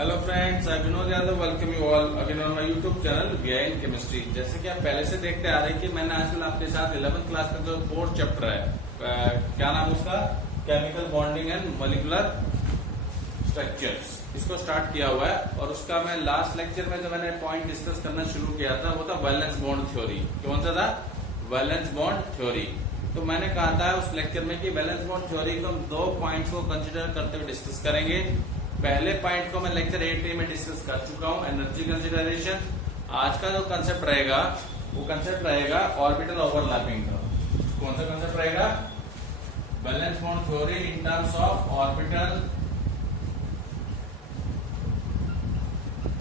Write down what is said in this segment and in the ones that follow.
Hello friends, I Vinod Yadav welcome you all again on my YouTube channel VI in chemistry. जैसे कि आप पहले से देखते आ रहे हैं कि मैंने आजकल आपके साथ 11th क्लास का जो फोर्थ चैप्टर है, क्या नाम उसका, chemical bonding and molecular structures, इसको स्टार्ट किया हुआ है। और उसका मैं लास्ट लेक्चर में जो मैंने पॉइंट डिस्कस करना शुरू किया था वो था वैलेंस बॉन्ड थ्योरी। कौन सा था? Valence bond theory. तो मैंने कहा था उस लेक्चर में कि वैलेंस बॉन्ड थ्योरी को हम 2 पॉइंट्स को कंसिडर करते हुए डिस्कस करेंगे। पहले पॉइंट को मैं लेक्चर 8 में डिस्कस कर चुका हूं, एनर्जी कंसिडरेशन। आज का जो कंसेप्ट रहेगा वो कंसेप्ट रहेगा ऑर्बिटल ओवरलैपिंग का। कौन सा कंसेप्ट रहेगा? Valence bond theory in terms of orbital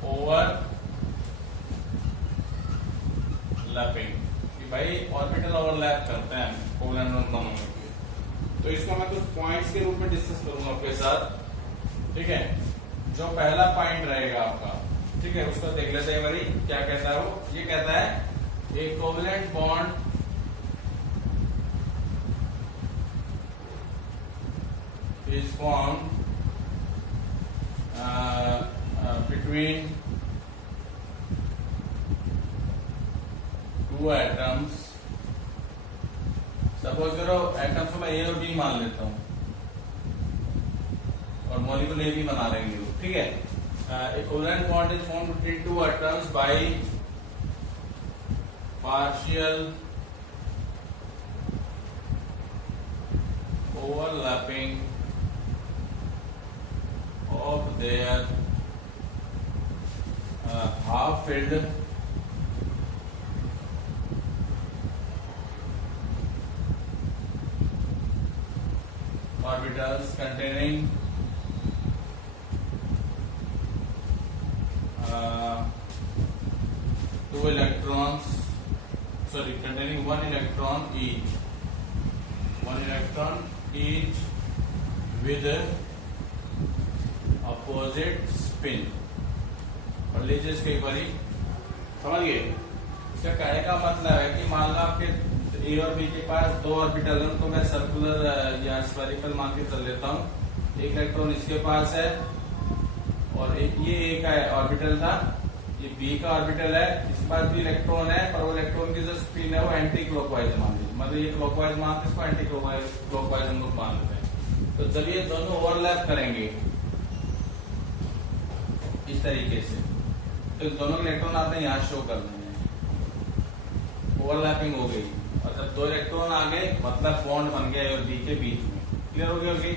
overlapping. कि भाई ऑर्बिटल ओवरलैप करते हैं कोवलेंट दोनों में। तो इसको मैं कुछ पॉइंट्स के रूप में डिस्कस करूंगा आपके साथ, ठीक है। जो पहला पॉइंट रहेगा आपका, ठीक है, उसको देख लेते हैं। भाई क्या कहता है वो? ये कहता है a covalent bond is formed between two atoms. Suppose करो एटम्स को मैं ए और बी मान लेता हूं और मॉलिक्यूल ए भी बना लेंगे, ठीक है। A covalent bond is formed between two atoms by partial overlapping of their half filled orbitals containing two electrons, containing one electron each with opposite spin। और लीजिए इसको एक बारी समझ गए। इसका कहने का मतलब है कि मान लो आपके ए और बी के पास 2 ऑर्बिटल है, तो मैं सर्कुलर या स्फेरिकल मान के चल लेता हूँ। एक इलेक्ट्रॉन इसके पास है और ये ए का ऑर्बिटल था, ये बी का ऑर्बिटल है, इसके पास भी इलेक्ट्रॉन है, पर वो इलेक्ट्रॉन की जो स्पिन है वो एंटी क्लॉकवाइज मान लीजिए, मतलब ये क्लॉकवाइज मानते हैं, इसको एंटी क्लॉकवाइज हम लोग मान लेते हैं। तो जब ये दोनों ओवरलैप करेंगे इस तरीके से, तो दोनों इलेक्ट्रॉन आपने यहाँ शो कर देंगे, ओवरलैपिंग हो गई। और जब 2 इलेक्ट्रॉन आ गए मतलब बॉन्ड बन गया और बी के बीच में। क्लियर हो गया होगी?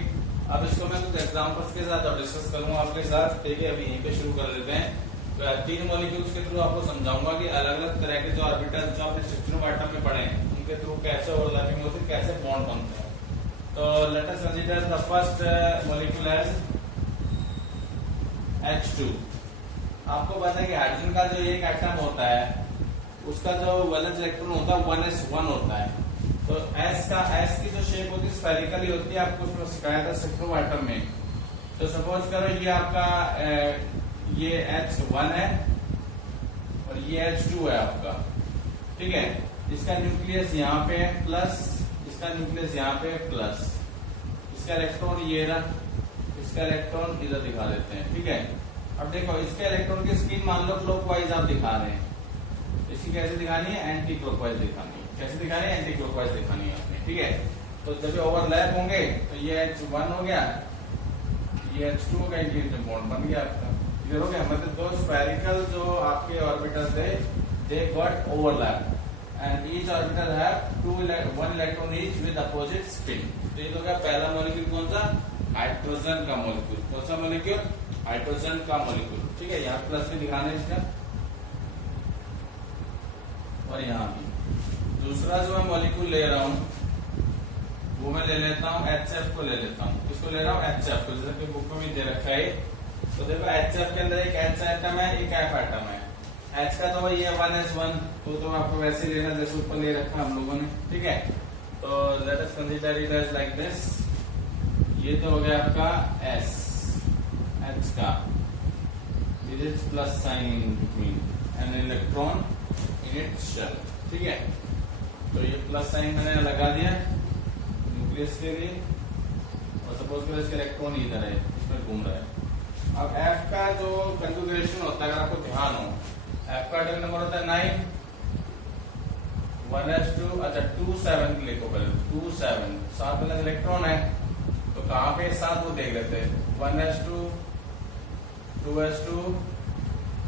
अब इसको मैं कुछ एग्जांपल्स के साथ डिस्कस करूंगा आपके साथ, ठीक है। अभी यहीं पे शुरू कर लेते हैं। तो 3 मॉलिक्यूल्स के थ्रू आपको समझाऊंगा कि अलग अलग तरह के जो ऑर्बिटल जो आपने स्ट्रक्चर ऑफ एटम में पढ़े हैं उनके थ्रू कैसे ओवरलैपिंग होती है, कैसे बॉन्ड बनते हैं। तो let us consider the first molecule as H2। आपको पता है कि हाइड्रोजन का जो एक एटम होता है उसका जो वैलेंस इलेक्ट्रॉन होता है 1s1 होता है। तो S की जो शेप होती है स्फेरिकली होती है, आपको उसमें सिखाया था स्ट्रक्चर ऑफ एटम में। तो सपोज करो ये आपका ये H1 है और ये H2 है आपका, ठीक है। इसका न्यूक्लियस यहाँ पे है प्लस, इसका न्यूक्लियस यहाँ पे है प्लस, इसका इलेक्ट्रॉन ये रहा, इसका इलेक्ट्रॉन इधर दिखा देते हैं, ठीक है। अब देखो इसके इलेक्ट्रॉन की स्पिन मान लो क्लॉकवाइज आप दिखा रहे हैं, इसकी कैसे दिखानी है? एंटी क्लॉकवाइज दिखानी है। कैसे दिखानी है? एंटी क्लॉकवाइज दिखानी है आपने, ठीक है। तो जब ओवरलैप होंगे तो ये H1 हो गया, ये H2 हो गया, ये बॉन्ड बन गया आपका। क्लियर हो गया? मतलब 2 स्फेरिकल जो आपके ऑर्बिटल थे they got overlap and each orbital have 1 electron each with opposite spin. तो ये हो गया पहला मॉलिक्यूल। कौन सा? हाइड्रोजन का मॉलिक्यूल। कौन सा मॉलिक्यूल? हाइड्रोजन का मॉलिक्यूल, ठीक है। यहाँ प्लस भी दिखाना है इसका और यहाँ भी। दूसरा जो मैं मॉलिक्यूल ले रहा हूँ वो मैं ले लेता हूँ HF को ले लेता हूँ। किसको ले रहा हूँ? HF को, जैसे कि बुक में भी दे रखा है। तो देखो HF के अंदर एक H एटम है, एक F एटम है। H का तो भाई ये 1s1, तो आपको वैसे ही लेना जैसे ऊपर ले रखा हम लोगों ने, ठीक है। तो let us consider it as like this. ये तो हो गया आपका S H का, it is plus sign in between an electron in its shell, ठीक है। तो ये प्लस साइन मैंने लगा दिया न्यूक्लियस के लिए, और सपोज करो इसका इलेक्ट्रॉन इधर है, इसमें घूम रहा है, अब F का जो कंफिगरेशन होता है, अगर आपको ध्यान हो, F का एटॉमिक नंबर होता है 9, 1s2, अच्छा 2s7 लिखो पहले, 2s7, 7 अलग इलेक्ट्रॉन है, तो कहाँ पे 7 वो देख लेते हैं, 1s2, 2s2,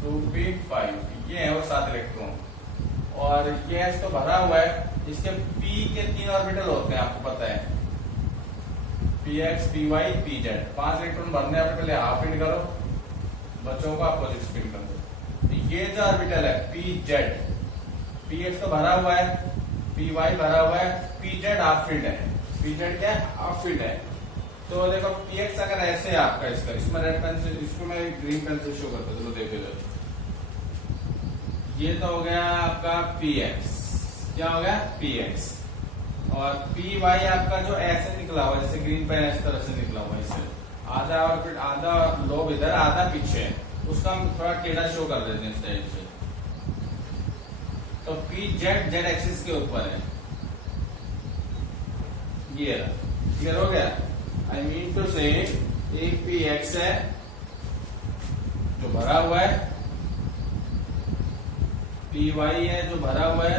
2p5, ये है वो 7 इलेक्ट्रॉन। और ये S तो भरा हुआ है, इसके p के 3 ऑर्बिटल होते हैं, आपको पता है, px, py, pz, 5 इलेक्ट्रॉन भरने ऑर्बिटल है, हाफ इंड करो, बच्चों को अपोजिट स्पिन कर दो। ये जो ऑर्बिटल है pz, px तो भरा हुआ है, py भरा हुआ है, pz हाफ फील्ड है, pz क्या है, हाफ फील्ड है। तो देखो px अगर ऐसे है आपका, इसका, इसमें रेड पेन से, इसको मैं ग्रीन पेन से शो करता हूं, चलो देखो लो, ये तो हो गया आपका px, क्या हो गया px, और py आपका जो ऐसे निकला हुआ, जैसे ग्रीन पेन इस तरफ से निकला हुआ, इससे आधा और फिर आधा लोब इधर, आधा पीछे, उसका हम थोड़ा टेढ़ा शो कर देते हैं इस टाइप से। तो pz z एक्सिस के ऊपर है, ये क्लियर हो गया। आई मीन टू से एक px है जो भरा हुआ है, py है जो भरा हुआ है,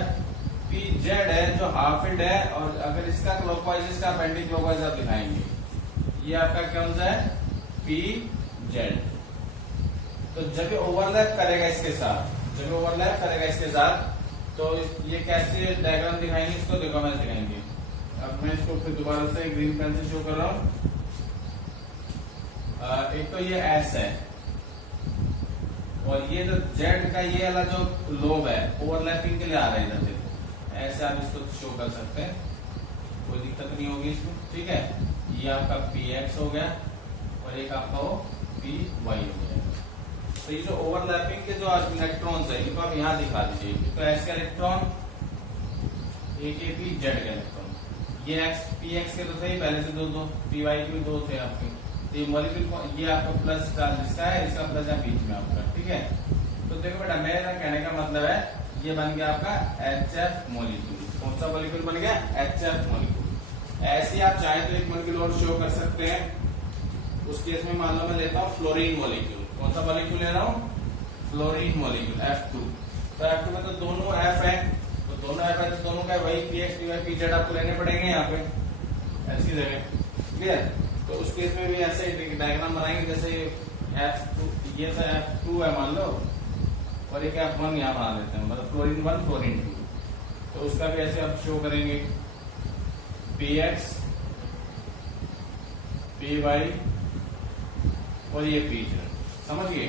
pz है जो हाफ फील्ड है, और अगर इसका क्लॉकवाइज, इसका एंटी क्लॉकवाइज आप दिखाएंगे, ये आपका कौन सा है, pz। तो जब ये ओवरलैप करेगा इसके साथ, जब ओवरलैप करेगा इसके साथ, तो ये कैसे डायग्राम दिखाएंगे, इसको देखो मैं दिखाएंगे। अब मैं इसको फिर दोबारा से ग्रीन पेन से शो कर रहा हूं। एक तो ये S है, और ये जो Z का ये वाला जो लोब है, ओवरलैपिंग के लिए आ रहा है इधर, देखो ऐसे आप इसको शो कर सकते हैं, कोई दिक्कत नहीं होगी इसमें, ठीक है। ये आपका px हो गया, और एक आपका वो py हो गया। तो ये जो ओवरलैपिंग के जो इलेक्ट्रॉन्स है, इनको आप यहाँ दिखा दीजिए। तो S का इलेक्ट्रॉन, एक pz का इलेक्ट्रॉन, ये px के तो थे पहले से दो, py के भी 2 थे आपके। तो ये मॉलिक्यूल, ये आपका प्लस चार्ज इसका है, इसका प्लस है बीच में आपका, ठीक है। तो देखो बेटा, मेरा कहने का मतलब है, ये बन गया आपका HF मॉलिक्यूल। कौन सा मॉलिक्यूल बन गया, HF मॉलिक्यूल। ऐसे आप चाहे तो एक मॉलिक्यूल और शो कर सकते हैं, उस केस में मान लो मैं लेता हूँ फ्लोरीन मॉलिक्यूल। कौन सा मॉलिक्यूल ले रहा हूँ, फ्लोरीन मॉलिक्यूल, F2। तो F2 में तो दोनों F है, तो दोनों F है, तो दोनों का वही px, py, pz आपको लेने पड़ेंगे यहाँ पे ऐसी जगह, क्लियर। तो उस केस में भी ऐसे डायग्राम बनाएंगे, जैसे F2, ये तो F2 है मान लो, और एक F1 यहाँ बना देते हैं, मतलब फ्लोरीन 1, फ्लोरीन 2। तो उसका भी ऐसे आप शो करेंगे, px, py, और ये pz, समझिए।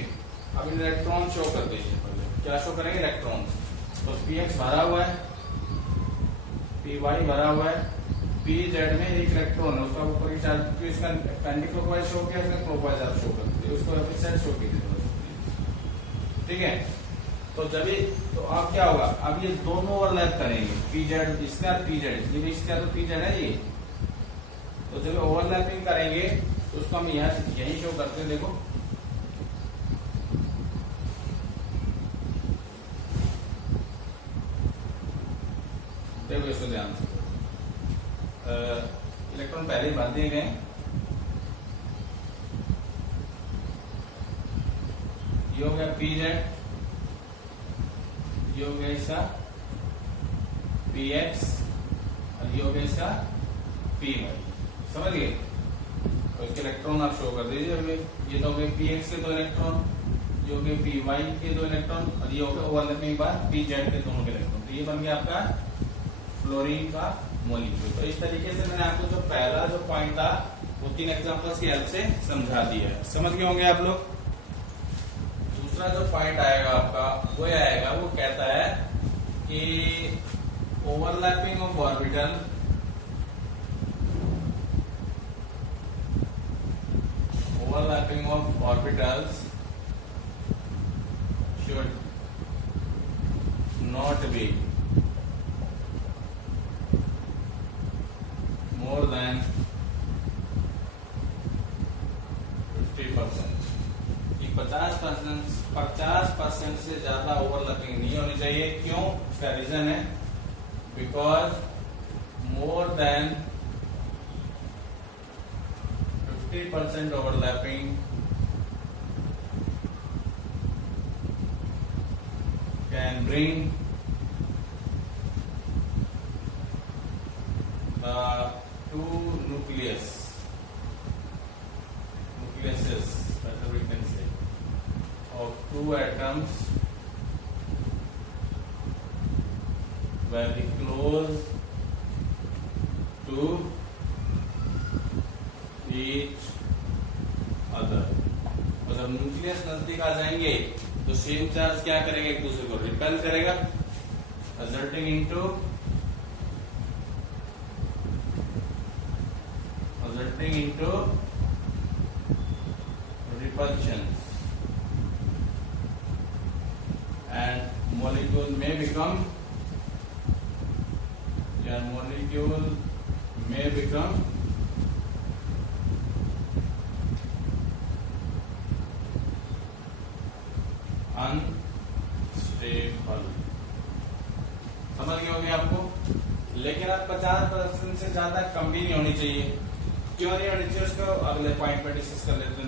अब इलेक्ट्रॉन शो कर दीजिए, क्या शो करेंगे, इलेक्ट्रॉन। तो px भरा हुआ है, py भरा हुआ है, pz में एक इलेक्ट्रॉन है, उसका ऊपर की चार्ज, तो इसका एंटी क्लॉकवाइज शो किया, इसका क्लॉकवाइज आप शो कर दीजिए, उसको अपनी साइड शो कीजिए, ठीक है। तो जब ये, तो अब क्या होगा, अब ये दोनों ओवरलैप करेंगे, pz इसका, pz ये भी इसका, तो pz है ये। तो जब ओवरलैपिंग करेंगे तो उसको हम यही शो करते हैं, देखो देखो इसको ध्यान से, इलेक्ट्रॉन पहले ही भर दिए गए, ये हो गया pz, ये हो गया इसका px, और ये हो गया इसका py, समझ गए। तो इसके इलेक्ट्रॉन आप शो कर दीजिए। ये तो हो गए px के 2 इलेक्ट्रॉन, ये हो गए py के 2 इलेक्ट्रॉन, और ये हो गया ओवरलैपिंग के बाद pz के दोनों के इलेक्ट्रॉन। तो ये बन गया आपका फ्लोरीन का मॉलिक्यूल। तो इस तरीके से मैंने आपको जो पहला जो पॉइंट था वो 3 एग्जांपल्स की हेल्प से समझा दिया है, समझ गए होंगे आप लोग। दूसरा जो पॉइंट आएगा आपका, वो आएगा, वो कहता है कि overlapping of orbital, overlapping of orbitals should not be more than 50%। 50% से ज्यादा ओवरलैपिंग नहीं होनी चाहिए। क्यों, इसका रीजन है because more than 50% overlapping can bring the two nucleuses, whether we can say, of two atoms very close to each other. मतलब nucleus नजदीक आ जाएंगे तो सेम चार्ज क्या करेगा, एक दूसरे को रिपेल करेगा, resulting into repulsion, and molecule may become unstable. समझ गए होंगे आपको। लेकिन अब 50% से ज्यादा कम भी नहीं होनी चाहिए। क्यों नहीं होनी चाहिए उसको अगले पॉइंट पर डिस्कस कर लेते हैं।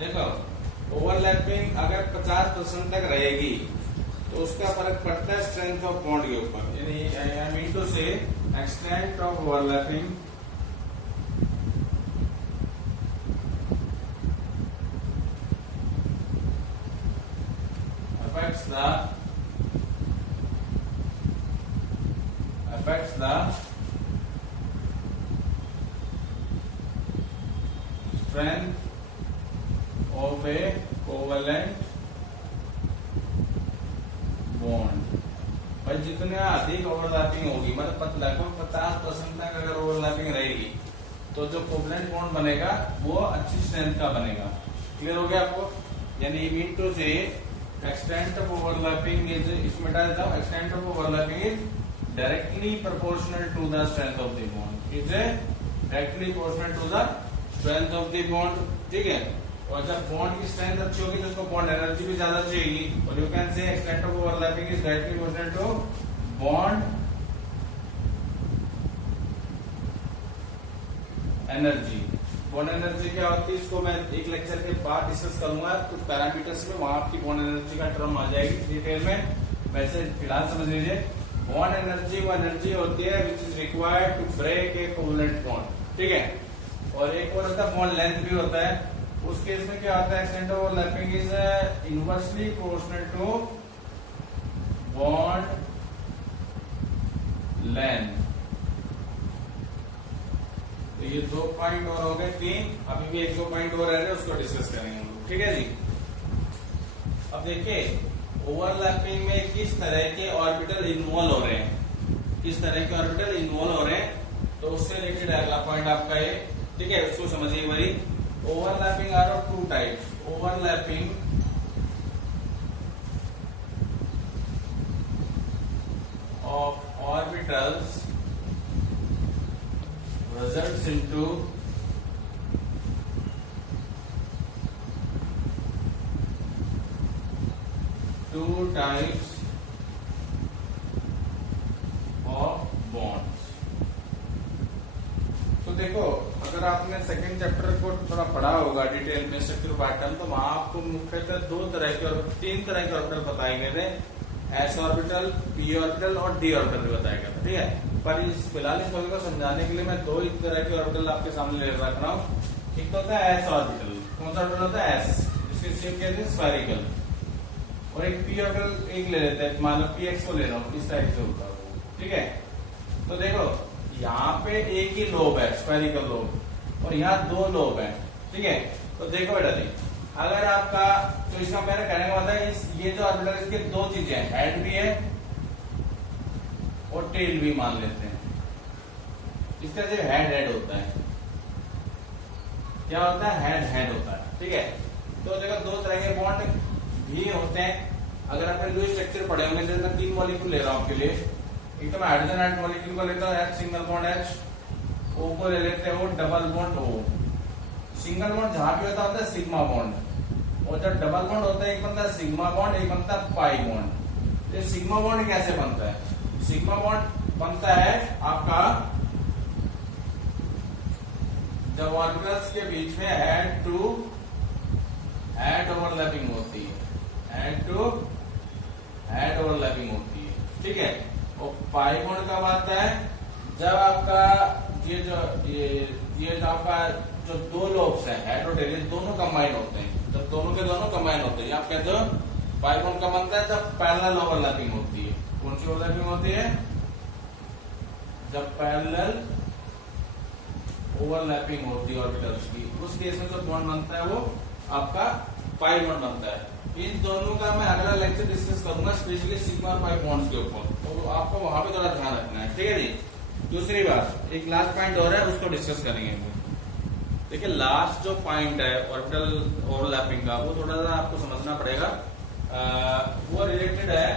देखो ओवरलैपिंग अगर 50% तक रहेगी तो उसका फर्क पड़ता है स्ट्रेंथ ऑफ बॉन्ड के ऊपर। यानी आई मीन टू से extent of overlapping affects the strength of a covalent bond। भाई जितने अधिक ओवरलैपिंग होगी, मतलब लगभग 50% तक अगर ओवरलैपिंग रहेगी तो जो कोवलेंट बॉन्ड बनेगा वो अच्छी स्ट्रेंथ का बनेगा। क्लियर हो गया आपको। यानी मीन टू से extent of overlapping is, इसमें डाल देता हूं, extent of overlapping is directly proportional to the strength of the bond, is directly proportional to the strength of the bond। ठीक है। और जब बॉन्ड की स्ट्रेंथ अच्छी होगी तो उसको बॉन्ड एनर्जी भी ज्यादा चाहिए। और you can say extent of overlapping is directly proportional to bond energy. Bond energy क्या होती है इसको मैं एक लेक्चर के बाद डिस्कस करूंगा, कुछ पैरामीटर्स में वहां आपकी बॉन्ड एनर्जी का टर्म आ जाएगी डिटेल में। वैसे फिलहाल समझ लीजिए बॉन्ड एनर्जी वो एनर्जी होती है which is required to break a covalent bond. ठीक है। और एक और होता है बॉन्ड लेंथ भी होता है। उस केस में क्या होता है, extent of overlapping is inversely proportional to bond length. तो ये 2 पॉइंट और हो गए 3। अभी भी 1-2 पॉइंट और रह रहे हैं, उसको डिस्कस करेंगे हम लोग। ठीक है जी। अब देखिए ओवरलैपिंग में किस तरह के ऑर्बिटल इन्वॉल्व हो रहे हैं, किस तरह के ऑर्बिटल इन्वॉल्व हो रहे हैं, तो उससे रिलेटेड अगला पॉइंट आपका ये। ठीक है, उसको समझिए भाई। Overlapping are of 2 types. Overlapping of orbitals results into two types of bonds। तो देखो अगर आपने सेकंड चैप्टर को थोड़ा पढ़ा होगा डिटेल में स्ट्रक्चर ऑफ एटम, तो वहां आपको मुख्यतः 2 तरह के और 3 तरह के ऑर्बिटल बताए गए थे। एस ऑर्बिटल, पी ऑर्बिटल और डी ऑर्बिटल भी बताया गया था। ठीक है। पर इस फिलहाल इस टॉपिक को समझाने के लिए मैं 2 ही तरह के ऑर्बिटल आपके सामने ले रख रहा हूँ। एक तो होता है एस ऑर्बिटल। कौन सा ऑर्बिटल होता है? एस, जिसकी शेप कहते हैं स्फेरिकल। और एक पी ऑर्बिटल एक ले लेते हैं, मान लो पी एक्स को ले रहा हूँ, इस टाइप से होता है। ठीक है। तो देखो यहाँ पे एक ही लोब है, स्फेरिकल लोब, और यहाँ 2 लोब है। ठीक है। तो देखो बेटा जी, अगर आपका, तो इसका मेरा कहने का मतलब है ये जो ऑर्बिटल इसके 2 चीजें हैं, हेड भी है और टेल भी मान लेते हैं। इसका जो हेड होता है, क्या होता है? हेड होता है। ठीक है। तो देखो 2 तरह के बॉन्ड भी होते हैं। अगर आपने लुईस स्ट्रक्चर पढ़े होंगे, जैसे मैं 3 मॉलिक्यूल ले रहा हूं आपके लिए। एक तो मैं हाइड्रोजन आयन मॉलिक्यूल को लेता हूं, H single bond H, O को ले लेते हैं, O double bond O। Single bond जहां भी होता है सिग्मा बॉन्ड, और जब डबल बॉन्ड होता है एक बनता है सिग्मा बॉन्ड, एक बनता है पाई बॉन्ड। तो सिग्मा बॉन्ड कैसे बनता है? सिग्मा बॉन्ड बनता है आपका जब ऑर्बिटल्स के बीच में हेड ओवरलैपिंग होती है। हेड पाई बॉन्ड कब आता है? जब आपका ये जो आपका जो दो लोब्स हैं हेटेरोटेलियस दोनों कंबाइन होते हैं, जब दोनों के दोनों कंबाइन होते हैं, आप कहते हो पाई बॉन्ड कब बनता है? जब पैरेलल ओवरलैपिंग होती है। कौन सी ओवरलैपिंग होती है? जब पैरेलल ओवरलैपिंग होती है ऑर्बिटल्स की, उस केस में जो बॉन्ड बनता है वो आपका पाई बॉन्ड बनता है। इन दोनों का मैं अगला लेक्चर डिस्कस करूंगा, स्पेशली सिग्मा और पाई बॉन्ड्स के ऊपर, तो आपको वहां पे थोड़ा ध्यान रखना है, ठीक है जी। दूसरी बात, एक लास्ट पॉइंट और है, उसको डिस्कस करेंगे। देखिए लास्ट जो पॉइंट है ऑर्बिटल ओवरलैपिंग का, वो थोड़ा सा आपको समझना पड़ेगा। वो रिलेटेड है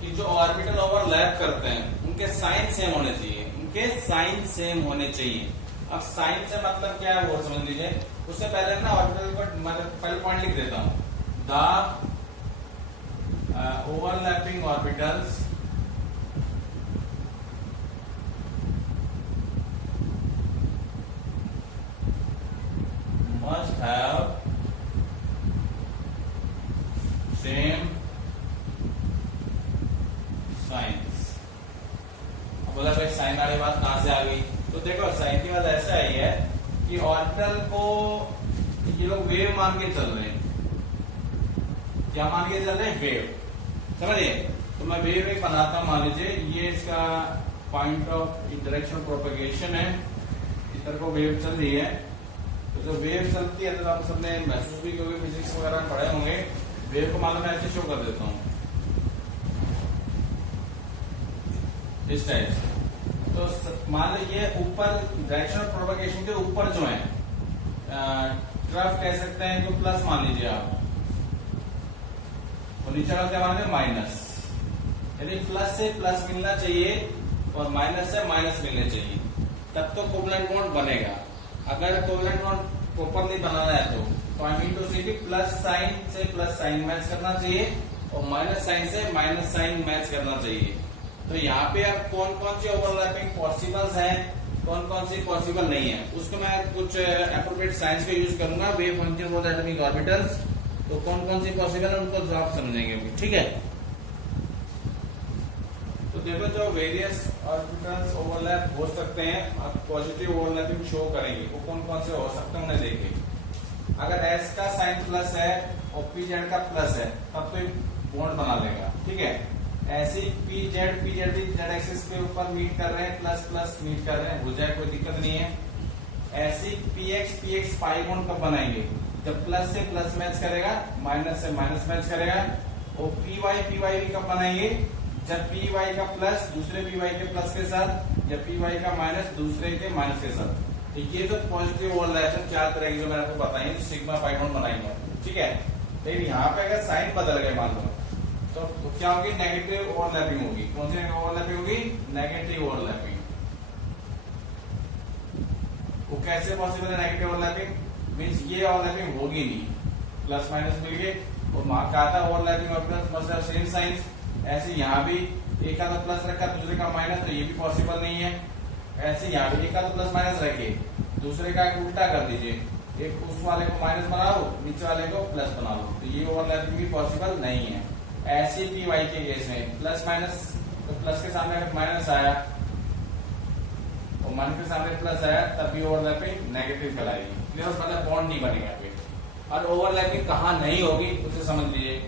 कि जो ऑर्बिटल ओवरलैप करते हैं उनके साइन सेम होने चाहिए, उनके साइन सेम होने चाहिए। अब साइन से मतलब क्या है वो समझ लीजिए। उससे पहले ना ऑर्बिटल को मतलब पहले पॉइंट लिख देता हूं। The overlapping orbitals must have same signs। अब बोला भाई साइन वाली बात कहां से आ गई? तो देखो साइन की बात ऐसा आई है कि ऑर्बिटल को ये लोग वेव मान के चल रहे हैं। क्या मान के चल रहे हैं? वेव, समझिए। तो मैं वेव एक बनाता हूं, मान लीजिए ये इसका पॉइंट ऑफ डायरेक्शन प्रोपेगेशन है, इस तरह को वेव चल रही है। तो जो वेव चलती है तो आप सबने महसूस भी क्योंकि फिजिक्स वगैरह में पढ़े होंगे। वेव को मालूम है, ऐसे शो कर देता हूं इस टाइप से। तो मान लीजिए ऊपर डायरेक्शन ऑफ प्रोपेगेशन के ऊपर जो है ट्रफ कह सकते हैं, तो प्लस मान लीजिए आप, और नीचे वाला क्या मान लीजिए माइनस। यदि प्लस से प्लस मिलना चाहिए और माइनस से माइनस मिलने चाहिए, तब तो कोवलेंट बॉन्ड बनेगा। अगर कोवलेंट बॉन्ड प्रॉपरली बनाना है तो आई मीन टू से कि प्लस साइन से प्लस साइन मैच करना चाहिए और माइनस साइन से माइनस साइन मैच करना चाहिए। तो यहाँ पे अब कौन कौन सी ओवरलैपिंग पॉसिबल्स हैं, कौन कौन सी पॉसिबल नहीं है, उसको मैं कुछ एप्रोप्रिएट साइंस का यूज करूंगा, wave function for atomic orbitals. तो कौन कौन सी पॉसिबल है उनको आप समझेंगे, ठीक है। तो देखो जो वेरियस ऑर्बिटल्स ओवरलैप हो सकते हैं, आप पॉजिटिव ओवरलैपिंग शो करेंगे, वो कौन कौन से हो सकते हैं उन्हें देखिए। अगर एस का साइन प्लस है और पी जेड का प्लस है, तब तो बॉन्ड बना लेगा, ठीक है। ऐसे पी जेड भी जेड एक्सिस के ऊपर मीट कर रहे हैं, प्लस प्लस मीट कर रहे हैं, हो जाए, कोई दिक्कत नहीं है। ऐसी पी एक्स पाई बॉन्ड कब बनाएंगे? जब प्लस से प्लस मैच करेगा, माइनस से माइनस मैच करेगा। और पी वाई भी कब बनाएंगे? जब पी वाई का प्लस दूसरे पी वाई के प्लस के साथ, या पी वाई का माइनस दूसरे के माइनस के साथ। तो ये तो पॉजिटिव ओवरलैप है, चार तरह की जो मैंने आपको बताई, तो सिग्मा पाई बॉन्ड बनाएंगे, ठीक है। लेकिन यहाँ पे अगर साइन बदल गए मान लो, तो क्या होगी? नेगेटिव ओवरलैपिंग होगी। कौन सी ओवरलैपिंग होगी? Negative overlapping. वो कैसे पॉसिबल है नेगेटिव ओवरलैपिंग? मींस ये ओवरलैपिंग होगी नहीं, प्लस माइनस मिल गए। और कहा था overlapping orbitals must have same science. ऐसे यहाँ भी एक का तो प्लस रखा दूसरे का माइनस, तो ये भी पॉसिबल नहीं है। ऐसे यहाँ भी एक का तो प्लस माइनस रखे, दूसरे का उल्टा कर दीजिए, एक उस वाले को माइनस बना लो, नीचे वाले को प्लस बना लो, तो ये ओवरलैपिंग भी पॉसिबल नहीं है। ऐसे पी वाई के केस में प्लस माइनस, तो प्लस के सामने अगर माइनस आया और माइनस के सामने प्लस आया, तब भी ओवरलैपिंग नेगेटिव कहलाएगी, क्लियर? मतलब बॉन्ड नहीं बनेगा फिर। और ओवरलैपिंग कहाँ नहीं होगी उसे समझ लीजिए।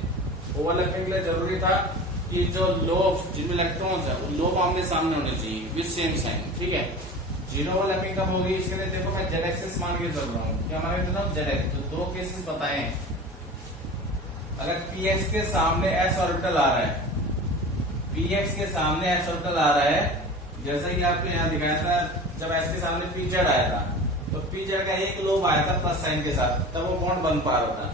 ओवरलैपिंग के लिए जरूरी था कि जो लोब्स जिनमें इलेक्ट्रॉन्स है, वो लोब आमने सामने होने चाहिए विद सेम साइन, ठीक है। जीरो ओवरलैपिंग कब होगी? इसके लिए देखो मैं जेड एक्सिस मान के चल रहा हूँ। क्या मान के चल रहा हूँ? Z axis. तो दो केसेस बताए। अगर पी एक्स के सामने एस ऑर्बिटल आ रहा है, पी एक्स के सामने एस ऑर्बिटल आ रहा है, जैसा कि आपको यहाँ दिखाया था, जब एस के सामने पी जेड आया था, तो पी जेड का एक लोब आया था प्लस साइन के साथ, तब वो बॉन्ड बन पा रहा था।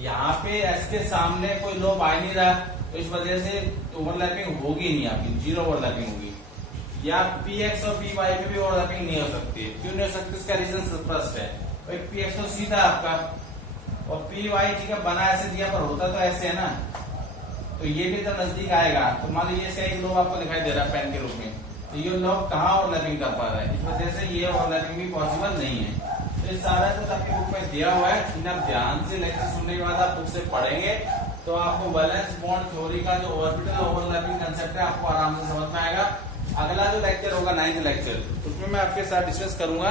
यहाँ पे एस के सामने कोई लोब आ नहीं रहा, तो इस वजह से ओवरलैपिंग होगी नहीं, आपकी जीरो ओवरलैपिंग होगी। या पी एक्स और पी वाई में भी ओवरलैपिंग नहीं हो सकती। क्यों नहीं हो सकती? इसका रीजन स्पष्ट है। भाई पी एक्स तो सीधा आपका, और पी वाई जी का बना ऐसे दिया, पर होता तो ऐसे है ना। तो ये भी जब नजदीक आएगा, तो मान लीजिए इसका एक लोब आपको दिखाई दे रहा है पेन के रूप में, तो ये लोब कहाँ ओवरलैपिंग कर पा रहा है, इस वजह से ये ओवरलैपिंग भी पॉसिबल नहीं है। तो ये सारा कुछ आपके बुक में दिया हुआ है, इन्हें आप ध्यान से लेक्चर सुनने के बाद आप बुक से पढ़ेंगे, तो आपको वैलेंस बॉन्ड थ्योरी का जो ऑर्बिटल ओवरलैपिंग कंसेप्ट है आपको आराम से समझ में आएगा। अगला जो लेक्चर होगा 9th लेक्चर, उसमें मैं आपके साथ डिस्कस करूंगा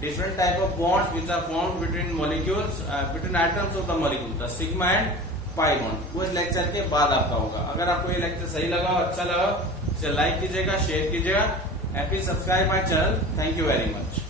different type of bonds which are formed between molecules, between atoms of the molecule, the sigma and pi bond. वो इस लेक्चर के बाद आपका होगा। अगर आपको ये लेक्चर सही लगा, अच्छा लगा, इसे लाइक कीजिएगा, शेयर कीजिएगा, and please subscribe my channel. Thank you very much.